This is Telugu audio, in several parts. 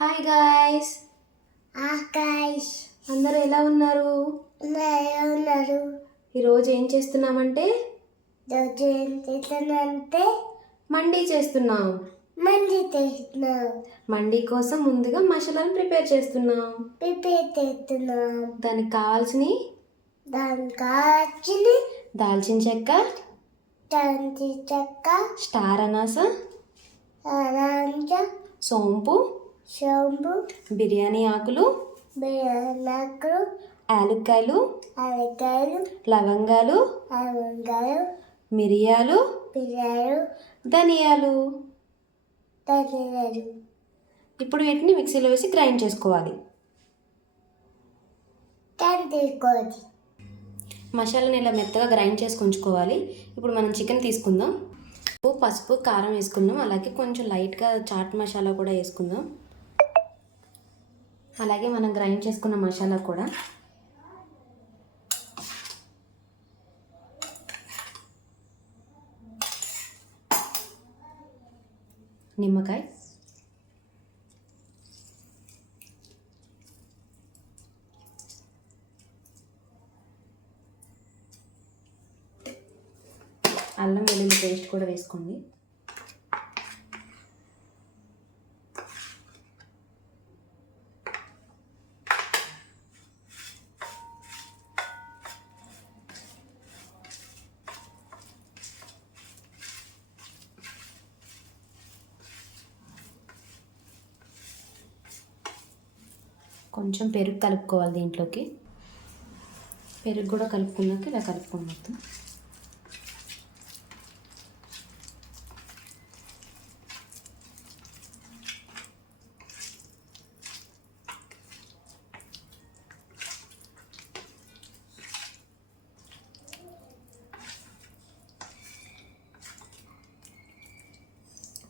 హాయ్ గాయ్స్ ఆకాష్ అందరూ ఎలా ఉన్నారు? ఉన్నారు? ఈరోజు ఏం చేస్తున్నామంటే? రోజు ఏం చేస్తానంటే మండీ చేస్తున్నాం. మంది చేస్తున్నాం. మండీ కోసం ముందుగా మసాలాను ప్రిపేర్ చేస్తున్నాం. ప్రిపేర్ చేస్తున్నాం. దానికి కావాల్సిన? దానికి కావాల్సిన? దాల్చిన చెక్క? తంతి చెక్క? స్టార్ అనాస? సోంపు సోంపు బిర్యానీ ఆకులు బియ్యనకు యాలక్కాయలు అరకాయలు లవంగాలు అవంగాలు మిరియాలు పిల్లలు ధనియాలు. తల్లిదండ్రులు ఇప్పుడు వీటిని మిక్సీలో వేసి గ్రైండ్ చేసుకోవాలి. మసాలాని ఇలా మెత్తగా గ్రైండ్ చేసి ఉంచుకోవాలి. ఇప్పుడు మనం చికెన్ తీసుకుందాం. పసుపు కారం వేసుకుందాం. అలాగే కొంచెం లైట్గా చాట్ మసాలా కూడా వేసుకుందాం. అలాగే మనం గ్రైండ్ చేసుకున్న మసాలా కూడా. నిమ్మకాయ. అల్లం వెల్లుల్లి పేస్ట్ కూడా వేసుకోండి. కొంచెం పెరుగు కలుపుకోవాలి దీంట్లోకి. పెరుగు కూడా కలుపుకున్నాక ఇలా కలుపుకోండి మొత్తం.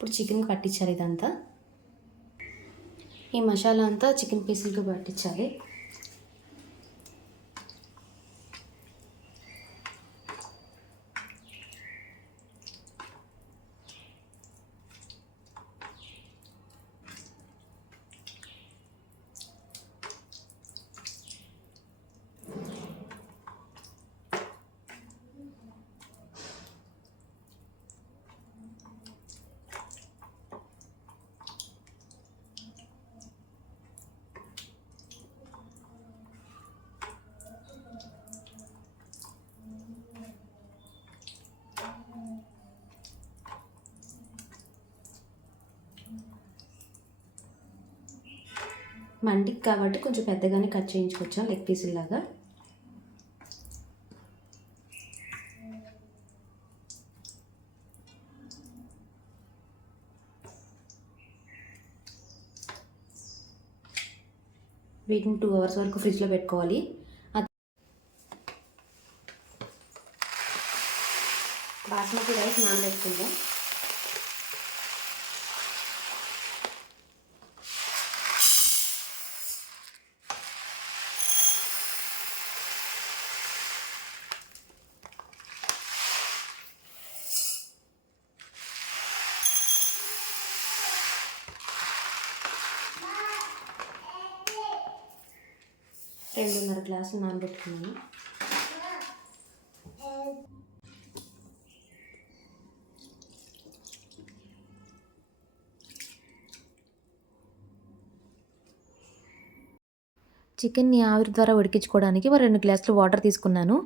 ఇప్పుడు చికెన్ పట్టించాలి ఇదంతా. ఈ మసాలా అంతా చికెన్ పీసులకి పట్టించాలి. మండి కాబట్టి కొంచెం పెద్దగానే కట్ చేయించుకొచ్చాం లెగ్? పీసులాగా వీటిని టూ అవర్స్ వరకు ఫ్రిడ్జ్లో పెట్టుకోవాలి. బాస్మతి రైస్ నానబెట్టుకుందాం. రెండున్నర గ్లాసులు నానబెట్టుకున్నాను. చికెన్ని ఆవిరి ద్వారా ఉడికించుకోవడానికి మరి రెండు గ్లాసులు వాటర్ తీసుకున్నాను.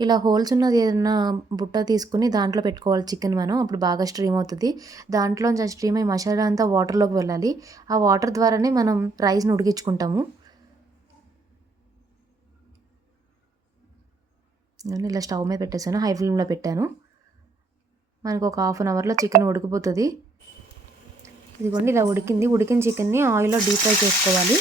ఇలా హోల్స్ ఉన్నది ఏదైనా బుట్ట తీసుకుని దాంట్లో పెట్టుకోవాలి చికెన్ మనం అప్పుడు బాగా స్ట్రీమ్ అవుతుంది. దాంట్లో స్ట్రీమ్ అయ్యి మసాలా అంతా వాటర్లోకి వెళ్ళాలి. ఆ వాటర్ ద్వారానే మనం రైస్ని ఉడికించుకుంటాము. నేను ఇలా స్టవ్ మీద పెట్టేశాను. హై ఫ్లేమ్లో పెట్టాను. మనకు ఒక హాఫ్ అన్ అవర్లో చికెన్ ఉడికిపోతుంది. ఇదిగోండి ఇలా ఉడికింది. ఉడికిన చికెన్ని ఆయిల్లో డీప్ ఫ్రై చేసుకోవాలి.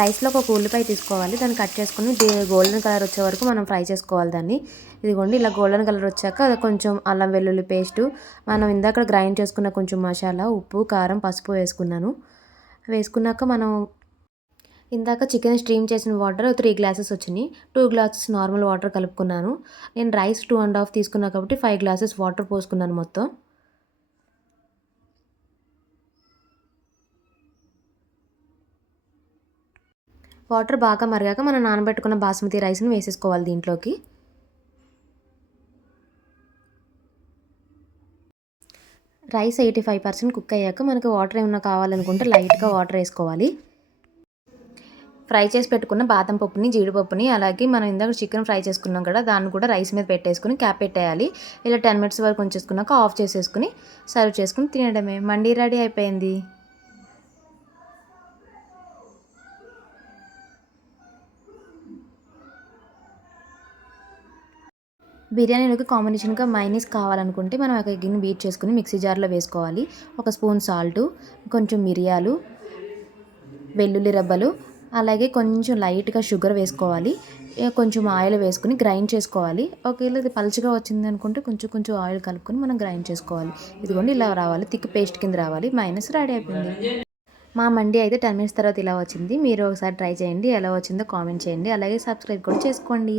రైస్లో ఒక ఉల్లిపాయ తీసుకోవాలి. దాన్ని కట్ చేసుకుని గోల్డెన్ కలర్ వచ్చే వరకు మనం ఫ్రై చేసుకోవాలి దాన్ని. ఇదిగోండి ఇలా గోల్డెన్ కలర్ వచ్చాక కొంచెం అల్లం వెల్లుల్లి పేస్టు మనం ఇందాక గ్రైండ్ చేసుకున్న కొంచెం మసాలా ఉప్పు కారం పసుపు వేసుకున్నాను. వేసుకున్నాక మనం ఇందాక చికెన్ స్ట్రీమ్ చేసిన వాటర్ త్రీ గ్లాసెస్ వచ్చినాయి. టూ గ్లాసెస్ నార్మల్ వాటర్ కలుపుకున్నాను. నేను రైస్ టూ అండ్ హాఫ్ తీసుకున్నా కాబట్టి ఫైవ్ గ్లాసెస్ వాటర్ పోసుకున్నాను మొత్తం. వాటర్ బాగా మరిగాక మనం నానబెట్టుకున్న బాస్మతి రైస్ని వేసేసుకోవాలి దీంట్లోకి. Rice eighty five percent cook అయ్యాక మనకి వాటర్ ఏమైనా కావాలనుకుంటే లైట్గా వాటర్ వేసుకోవాలి. ఫ్రై చేసి పెట్టుకున్న బాదం పప్పుని జీడిపప్పుని అలాగే మనం ఇందాక చికెన్ ఫ్రై చేసుకున్నాం కదా దాన్ని కూడా రైస్ మీద పెట్టేసుకుని క్యాప్ పెట్టేయాలి. ఇలా టెన్ మినిట్స్ వరకు ఉంచేసుకున్నాక ఆఫ్ చేసేసుకుని సర్వ్ చేసుకుని తినడమే. మండీ రెడీ అయిపోయింది. బిర్యానీలోకి కాంబినేషన్గా మైనీస్ కావాలనుకుంటే మనం ఒక ఎగ్ని బీట్ చేసుకుని మిక్సీ జార్లో వేసుకోవాలి. ఒక స్పూన్ సాల్ట్ కొంచెం మిరియాలు వెల్లుల్లి రబ్బలు అలాగే కొంచెం లైట్గా షుగర్ వేసుకోవాలి. కొంచెం ఆయిల్ వేసుకుని గ్రైండ్ చేసుకోవాలి. ఒకవేళ ఇది పలుచగా వచ్చింది అనుకుంటే కొంచెం కొంచెం ఆయిల్ కలుపుకొని మనం గ్రైండ్ చేసుకోవాలి. ఇదిగోండి ఇలా రావాలి. థిక్ పేస్ట్ కింద రావాలి. మైనస్ రెడీ అయిపోయింది. మా మండి అయితే టెన్ మినిట్స్ తర్వాత ఇలా వచ్చింది. మీరు ఒకసారి ట్రై చేయండి. ఎలా వచ్చిందో కామెంట్ చేయండి. అలాగే సబ్స్క్రైబ్ కూడా చేసుకోండి.